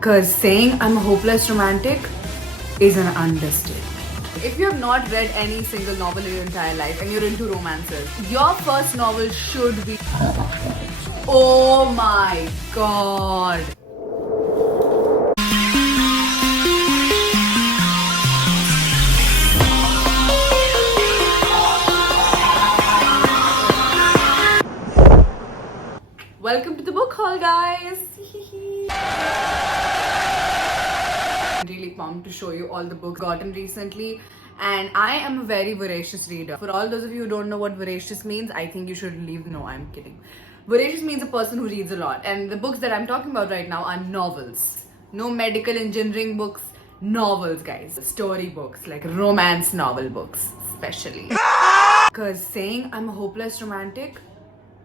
Because saying I'm a hopeless romantic is an understatement. If you have not read any single novel in your entire life and you're into romances, your first novel should be. Oh my god. Welcome to the book haul, guys. I'm really pumped to show you all the books gotten recently, and I am a very voracious reader. For all those of you who don't know what voracious means, I think you should leave. No, I'm kidding. Voracious means a person who reads a lot, and the books that I'm talking about right now are novels. No medical engineering books, novels, guys. Story books, like romance novel books, especially. Because saying I'm a hopeless romantic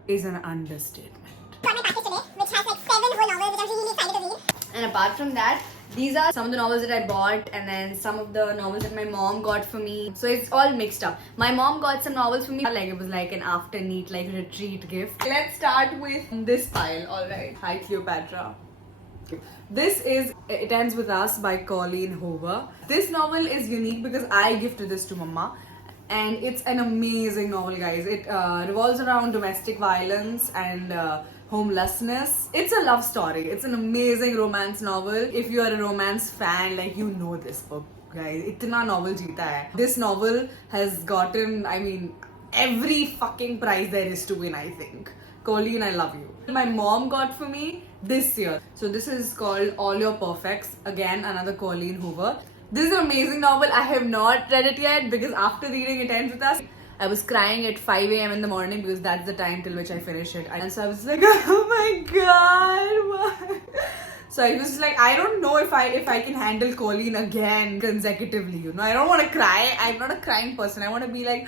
is an understatement. Got my package today, which has like 7 whole novels, which I'm really excited to read. And apart from that, these are some of the novels that I bought, and then some of the novels that my mom got for me. So it's all mixed up. My mom got some novels for me, like it was like an after neat like retreat gift. Let's start with this pile. All right. Hi Cleopatra. This is It Ends With Us by Colleen Hoover. This novel is unique because I gifted this to Mama. And it's an amazing novel, guys. It revolves around domestic violence and homelessness. It's a love story. It's an amazing romance novel. If you are a romance fan, like, you know this book, guys. Itna novel jeeta hai. This novel has gotten, I mean, every fucking prize there is to win, I think. Colleen, I love you. My mom got for me this year. So this is called All Your Perfects. Again, another Colleen Hoover. This is an amazing novel. I have not read it yet because after reading It Ends With Us, I was crying at 5 a.m. in the morning because that's the time till which I finish it. And so I was like, oh my god, why? So I was like, I don't know if I can handle Colleen again consecutively. You know, I don't want to cry. I'm not a crying person. I want to be like,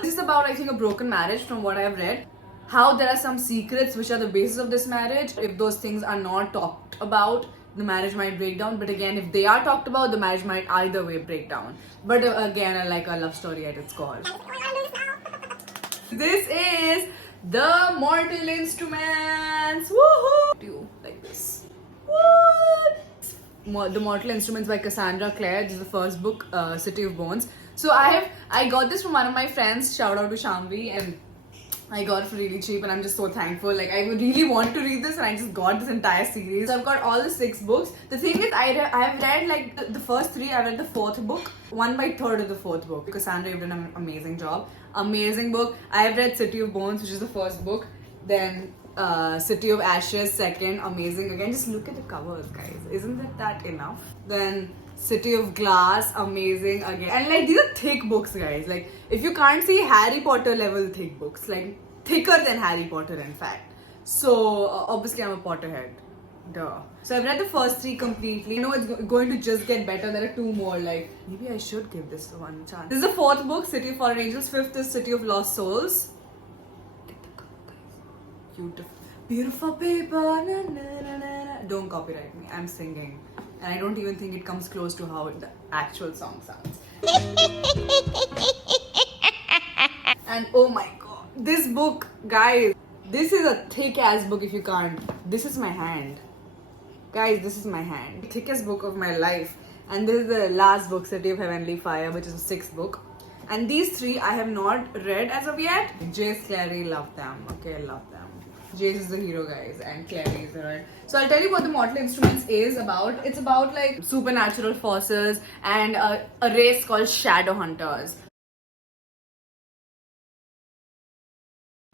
this is about, I think, a broken marriage from what I've read. How there are some secrets which are the basis of this marriage. If those things are not talked about, the marriage might break down. But again, if they are talked about, the marriage might either way break down. But again, I like a love story at its core. This is The Mortal Instruments. Woohoo! Do you like this? What? The Mortal Instruments by Cassandra Clare. This is the first book, City of Bones. So I got this from one of my friends. Shout out to Shamvi, and I got it for really cheap, and I'm just so thankful. Like, I really want to read this, and I just got this entire series. So I've got all the 6 books. The thing is, I've read like the first 3. I read the 4th book, 1/3 of the 4th book. Cassandra, you've done an amazing job. Amazing book. I have read City of Bones, which is the first book. Then City of Ashes, second. Amazing. Again, just look at the covers, guys. Isn't that enough? Then City of Glass, amazing again. And like, these are thick books, guys. Like, if you can't see, Harry Potter level thick books, like thicker than Harry Potter, in fact. So obviously I'm a Potterhead. Duh. So I've read the first 3 completely. I know it's going to just get better. There are 2 more. Like, maybe I should give this one chance. This is the 4th book, City of Fallen Angels. 5th is City of Lost Souls. Look at the cover, guys. Beautiful. Beautiful paper. Na, na, na, na, na. Don't copyright me. I'm singing. And I don't even think it comes close to how the actual song sounds. And oh my god, this book, guys, this is a thick ass book if you can't. This is my hand. Guys, this is my hand. Thickest book of my life. And this is the last book, City of Heavenly Fire, which is the 6th book. And these 3 I have not read as of yet. Jace, Clary, love them. Okay, I love them. Jace is the hero, guys, and Clary is the right. So I'll tell you what The Mortal Instruments is about. It's about like supernatural forces and a race called Shadow Hunters.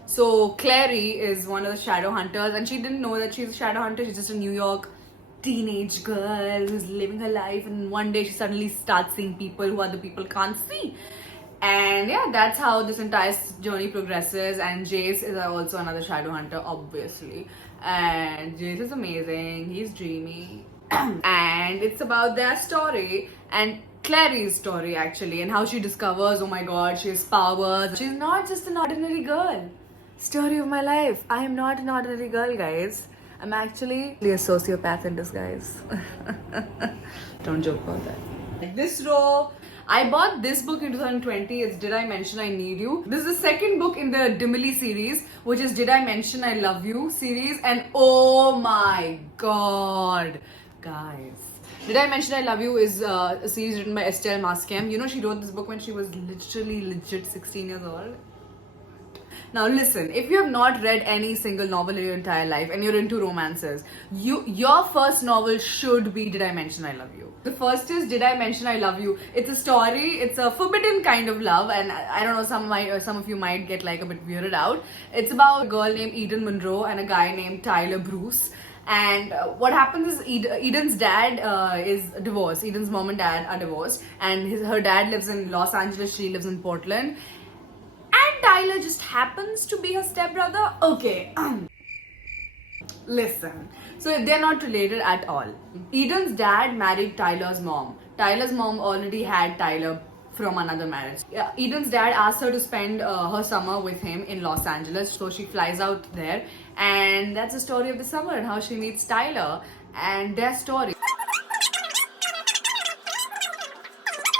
So Clary is one of the Shadow Hunters, and she didn't know that she's a Shadow Hunter. She's just a New York teenage girl who's living her life, and one day she suddenly starts seeing people who other people can't see. And yeah, that's how this entire journey progresses. And Jace is also another Shadow Hunter, obviously. And Jace is amazing. He's dreamy. And it's about their story and Clary's story, actually, and how she discovers, oh my god, she has powers. She's not just an ordinary girl. Story of my life. I am not an ordinary girl, guys. I'm actually a sociopath in disguise. Don't joke about that. This row, I bought this book in 2020. It's Did I Mention I Need You? This is the second book in the Dimily series, which is Did I Mention I Love You series. And oh my god, Guys, Did I Mention I Love You is a series written by Estelle Mascam. You know, she wrote this book when she was literally legit 16 years old. Now listen, if you have not read any single novel in your entire life and you're into romances, your first novel should be Did I Mention I Love You. The first is Did I Mention I Love You. It's a story, it's a forbidden kind of love, and I don't know, some of you might get like a bit weirded out. It's about a girl named Eden Monroe and a guy named Tyler Bruce. And what happens is Eden's dad is divorced. Eden's mom and dad are divorced, and her dad lives in Los Angeles, she lives in Portland. And Tyler just happens to be her stepbrother. Okay, listen. So they're not related at all. Eden's dad married Tyler's mom. Tyler's mom already had Tyler from another marriage. Yeah, Eden's dad asked her to spend her summer with him in Los Angeles, so she flies out there, and that's the story of the summer and how she meets Tyler and their story.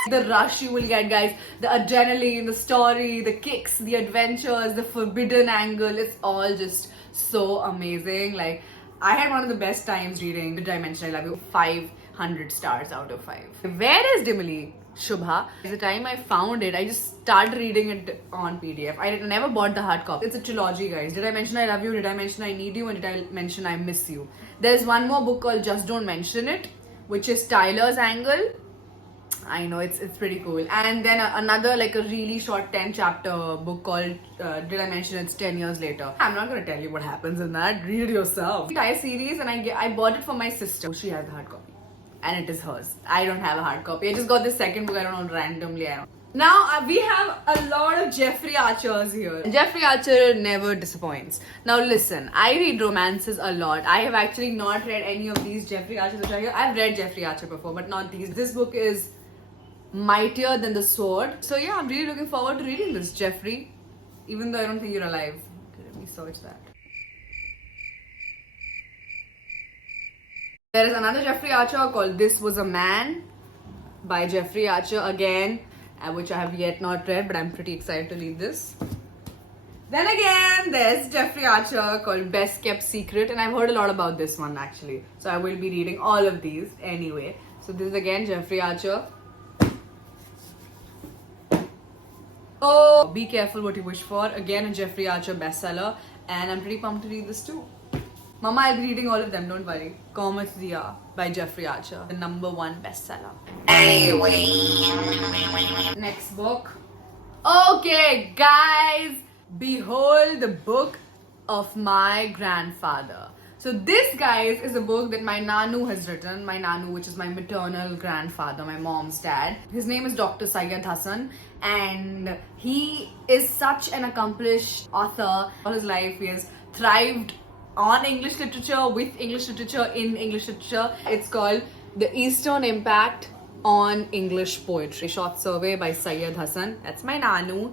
The rush you will get, guys, the adrenaline, the story, the kicks, the adventures, the forbidden angle, it's all just so amazing. Like, I had one of the best times reading Did I Mention I Love You. 500 stars out of 5. Where is Dimly? Shubha. By the time I found it, I just started reading it on PDF. I never bought the hard copy. It's a trilogy, guys. Did I Mention I Love You? Did I Mention I Need You? And Did I Mention I Miss You? There's one more book called Just Don't Mention It, which is Tyler's angle. I know, it's pretty cool. And then another, like a really short 10 chapter book called Did I Mention It's 10 Years Later. I'm not gonna tell you what happens in that. Read it yourself. Entire series, and I bought it for my sister. She has the hard copy, and it is hers. I don't have a hard copy. I just got the second book, I don't know, randomly. Now we have a lot of Jeffrey Archers here. Jeffrey Archer never disappoints. Now listen, I read romances a lot. I have actually not read any of these Jeffrey Archers which are here. I've read Jeffrey Archer before, but not these. This book is mightier than the sword. So yeah, I'm really looking forward to reading this, Jeffrey. Even though I don't think you're alive. Okay, let me search that. There is another Jeffrey Archer called This Was a Man by Jeffrey Archer again, which I have yet not read, but I'm pretty excited to read this. Then again, there's Jeffrey Archer called Best Kept Secret, and I've heard a lot about this one actually. So I will be reading all of these anyway. So this is again Jeffrey Archer. Oh, Be Careful What You Wish For, again a Jeffrey Archer bestseller, and I'm pretty pumped to read this too. Mama, I'll be reading all of them, don't worry. Comet Diya by Jeffrey Archer, the #1 bestseller. Next book. Okay, guys, behold the book of my grandfather. So this, guys, is a book that my Nanu has written. My Nanu, which is my maternal grandfather, my mom's dad. His name is Dr. Syed Hassan, and he is such an accomplished author. All his life, he has thrived on English literature, with English literature, in English literature. It's called The Eastern Impact on English Poetry. Short survey by Syed Hassan. That's my Nanu.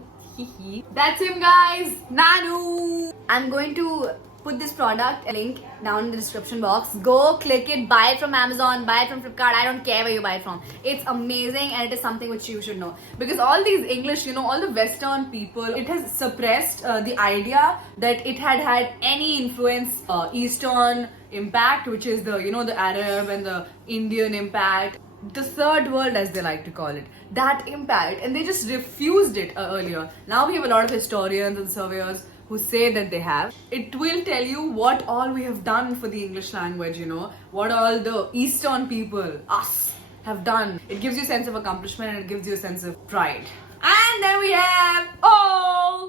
That's him, guys. Nanu. I'm going to put this product link down in the description box. Go click it, buy it from Amazon, buy it from Flipkart. I don't care where you buy it from. It's amazing, and it is something which you should know, because all these English, all the Western people, it has suppressed the idea that it had any influence, Eastern impact, which is the the Arab and the Indian impact, the third world as they like to call it, that impact, and they just refused it earlier. Now we have a lot of historians and surveyors who say that they have. It will tell you what all we have done for the English language, what all the Eastern people, us, have done. It gives you a sense of accomplishment, and it gives you a sense of pride. And then we have,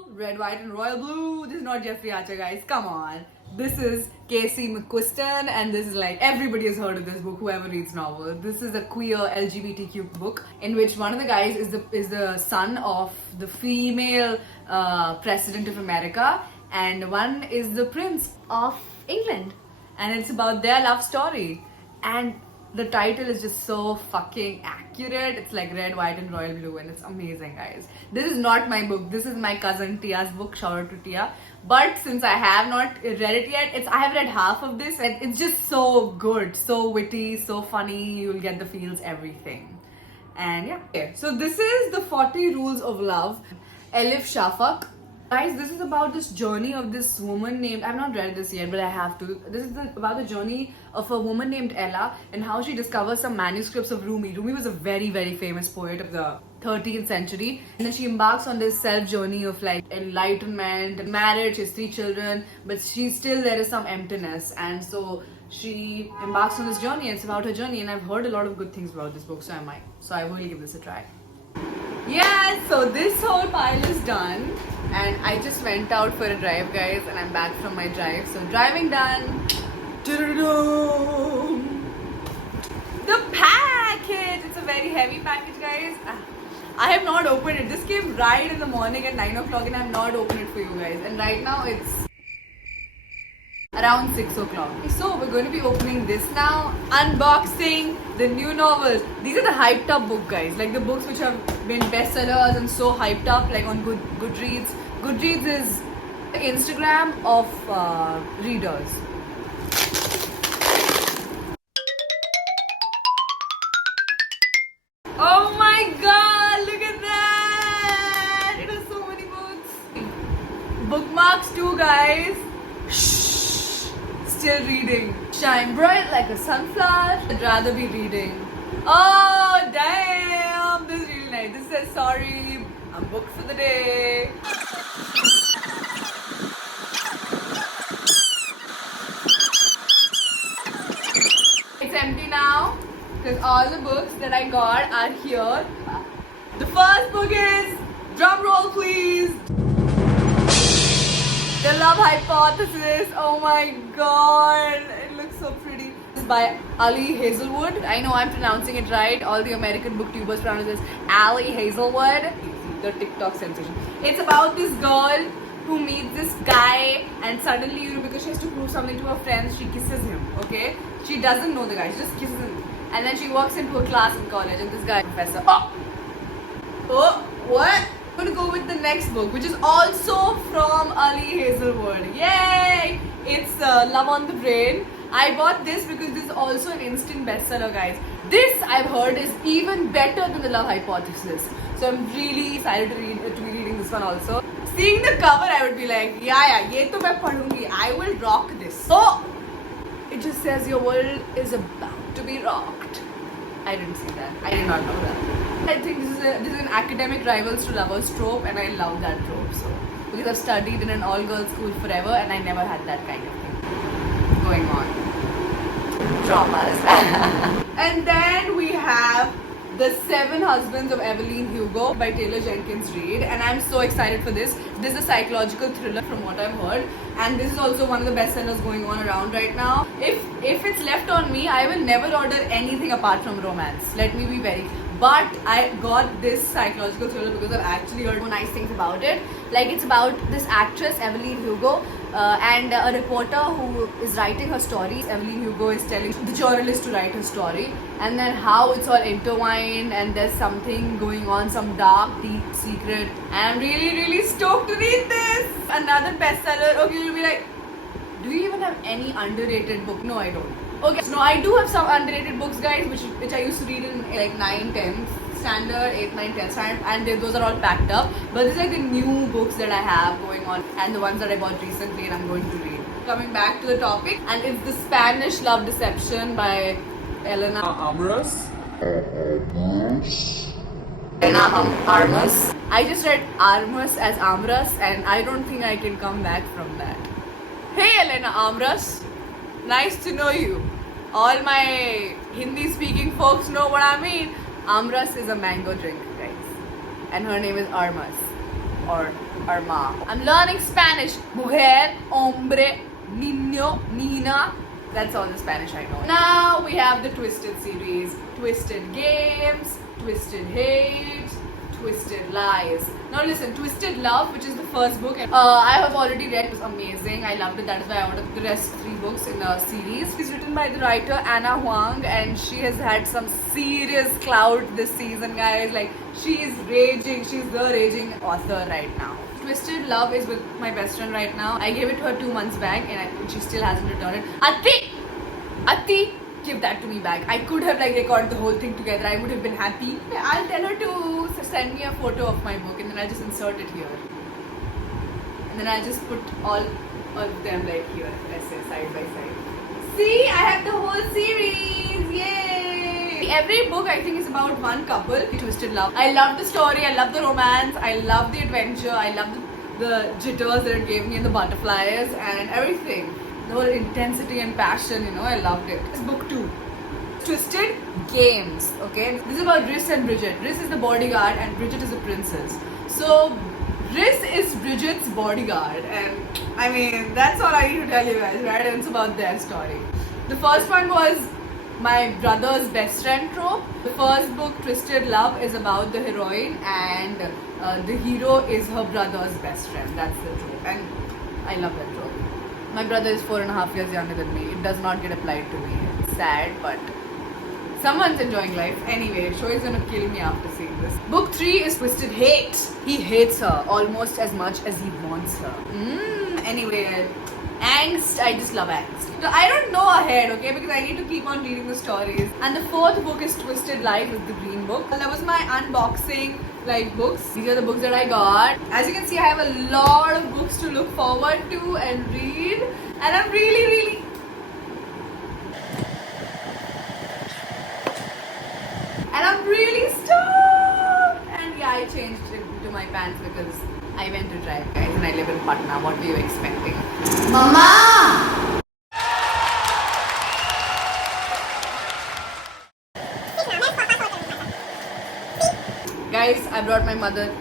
red, white and royal blue. This is not Jeffrey Archer, guys, come on. This is Casey McQuiston, and this is like, everybody has heard of this book, whoever reads novels. This is a queer LGBTQ book in which one of the guys is the son of the female president of America, and one is the prince of England, and it's about their love story. And the title is just so fucking accurate. It's like red, white and royal blue, and it's amazing, guys. This is not my book. This is my cousin Tia's book. Shout out to Tia. But since I have not read it yet, I have read half of this, and it's just so good, so witty, so funny. You'll get the feels, everything. And yeah. Okay. So this is the 40 Rules of Love. Elif Shafak. Guys, this is about this journey of this woman named, I've not read this yet, but I have to. This is about the journey of a woman named Ella and how she discovers some manuscripts of Rumi. Rumi was a very, very famous poet of the 13th century. And then she embarks on this self journey of like enlightenment, marriage, she has 3 children, but there is some emptiness. And so she embarks on this journey and it's about her journey. And I've heard a lot of good things about this book, so I will give this a try. Yeah, so this whole pile is done and I just went out for a drive, guys, and I'm back from my drive. So driving done. The package! It's a very heavy package, guys. I have not opened it. This came right in the morning at 9 o'clock and I have not opened it for you guys. And right now it's around 6 o'clock. So we're going to be opening this now. Unboxing the new novels. These are the hyped up book, guys. Like the books which have been bestsellers and so hyped up, like on Goodreads. Goodreads is the Instagram of readers. Oh my god, look at that! It has so many books. Bookmarks too, guys. Still reading. Shine bright like a sunflower. I'd rather be reading. Oh damn, this is really nice. This says sorry, I'm booked for the day. It's empty now because all the books that I got are here. The first book is, drum roll please, The Love Hypothesis. Oh my god, it looks so pretty. This is by Ali Hazelwood. I know I'm pronouncing it right. All the American booktubers pronounce this Ali Hazelwood. The TikTok sensation. It's about this girl who meets this guy and suddenly, because she has to prove something to her friends, she kisses him, okay? She doesn't know the guy, she just kisses him. And then she walks into a class in college and this guy, professor, oh, what? I'm going to go with the next book, which is also from Ali Hazelwood. Yay! It's Love on the Brain. I bought this because this is also an instant bestseller, guys. This, I've heard, is even better than The Love Hypothesis. So I'm really excited to be reading this one also. Seeing the cover, I would be like, yeah, ye to main padhungi. I will rock this. So, it just says your world is about to be rocked. I didn't see that. I did not know that. I think this is an academic rivals to lovers trope, and I love that trope. So, because I've studied in an all-girls school forever, and I never had that kind of thing going on. Traumas. And then we have The 7 Husbands of Evelyn Hugo by Taylor Jenkins Reid, and I'm so excited for this. This is a psychological thriller from what I've heard, and this is also one of the best sellers going on around right now. If it's left on me, I will never order anything apart from romance. Let me be very. But I got this psychological thriller because I've actually heard nice things about it. Like, it's about this actress Evelyn Hugo and a reporter who is writing her story. Evelyn Hugo is telling the journalist to write her story, and then how it's all intertwined and there's something going on, some dark, deep secret. And I'm really, really stoked to read this. Another bestseller. Okay, you'll be like, do you even have any underrated book? No, I don't. Okay, so no, I do have some underrated books, guys, which I used to read in like 9, 10 standard, 8, 9, 10 standard, and those are all packed up. But these are like the new books that I have going on and the ones that I bought recently and I'm going to read. Coming back to the topic, and it's The Spanish Love Deception by Elena Armas. Armas. I just read Armas as Amras and I don't think I can come back from that. Hey Elena Amras. Nice to know you. All my Hindi speaking folks know what I mean. Amras is a mango drink, guys. And her name is Armas. Or Arma. I'm learning Spanish. Mujer, hombre, niño, nina. That's all the Spanish I know. Now we have the Twisted series. Twisted Games, Twisted Hate, Twisted Lies. Now listen, Twisted Love, which is the first book, I have already read. It was amazing. I loved it. That is why I ordered the rest 3 books in the series. It's written by the writer Anna Huang, and she has had some serious clout this season, guys. Like, she is raging. She's the raging author right now. Twisted Love is with my best friend right now. I gave it to her 2 months back, and she still hasn't returned it. Ati, give that to me back. I could have like recorded the whole thing together. I would have been happy. I'll tell her to send me a photo of my book and then I'll just insert it here. And then I'll just put all of them like here, essay, side by side. See, I have the whole series. Yay! Every book I think is about one couple, twisted love. I love the story, I love the romance, I love the adventure, I love the jitters that it gave me and the butterflies and everything. The whole intensity and passion, you know, I loved it. It's book 2. Twisted Games, okay? This is about Riz and Bridget. Riz is the bodyguard and Bridget is the princess. So, Riz is Bridget's bodyguard, and I mean, that's all I need to tell you guys, right? And it's about their story. The first one was my brother's best friend trope. The first book, Twisted Love, is about the heroine and the hero is her brother's best friend. That's the trope, and I love that trope. My brother is 4.5 years younger than me. It does not get applied to me. It's sad, but someone's enjoying life. Anyway, Shoy is gonna kill me after seeing this. Book 3 is Twisted Hate. He hates her almost as much as he wants her. Anyway, angst. I just love angst. So I don't know ahead, okay, because I need to keep on reading the stories. And the 4th book is Twisted Life, is the green book. That was my unboxing books. These are the books that I got. As you can see, I have a lot of books to look forward to and read. And I'm really stoked! And yeah, I changed it to my pants because I went to drive, guys, and I live in Patna. What were you expecting? Mama! Guys, I brought my mother.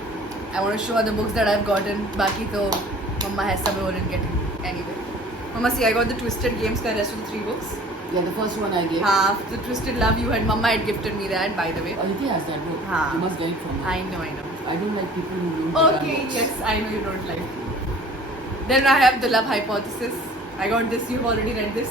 I want to show her the books that I've gotten. Baki to Mama has some and getting. Anyway. Mama, see, I got the Twisted Games ka rest of the 3 books. Yeah, the first one I gave. The Twisted Love you had. Mama had gifted me that, by the way. Aditi has that book. You must get it from me. I know. I don't like people who don't Okay, yes, I know you don't like. Then I have The Love Hypothesis. I got this. You've already read this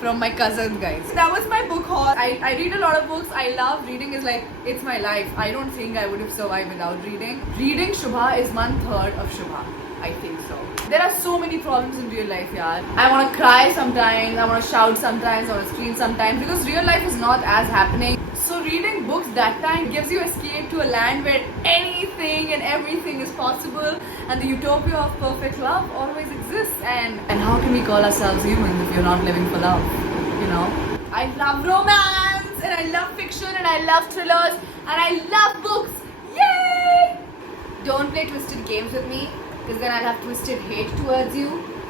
from my cousin, guys. That was my book haul. I read a lot of books. I love reading. Is like, it's my life. I don't think I would have survived without reading. Reading Shubha is 1/3 of Shubha. I think so. There are so many problems in real life, yaar. I want to cry sometimes, I want to shout sometimes, I want to scream sometimes, because real life is not as happening. So reading books that time gives you escape to a land where anything and everything is possible, and the utopia of perfect love always exists. And how can we call ourselves human if you're not living for love? You know? I love romance, and I love fiction, and I love thrillers, and I love books. Yay! Don't play Twisted Games with me, because then I'll have twisted hate towards you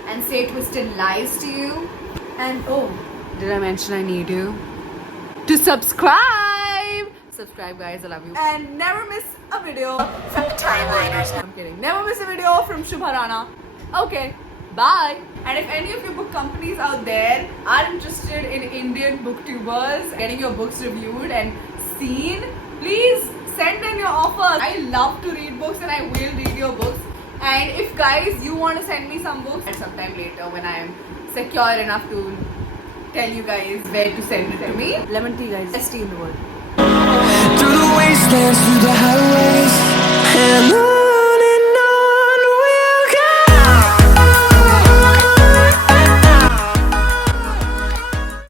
and say twisted lies to you. And oh, did I mention I need you to subscribe? Subscribe, guys, I love you. And never miss a video from the Timeliners. I'm kidding. Never miss a video from Shubha Rana. Okay, bye. And if any of your book companies out there are interested in Indian booktubers getting your books reviewed and seen, please send in your offers. I love to read books and I will read your books. And if guys you want to send me some books at some time later when I am secure enough to tell you guys where to send it to me. Lemon tea, guys, best tea in the world. Through the wastelands, through the highways, and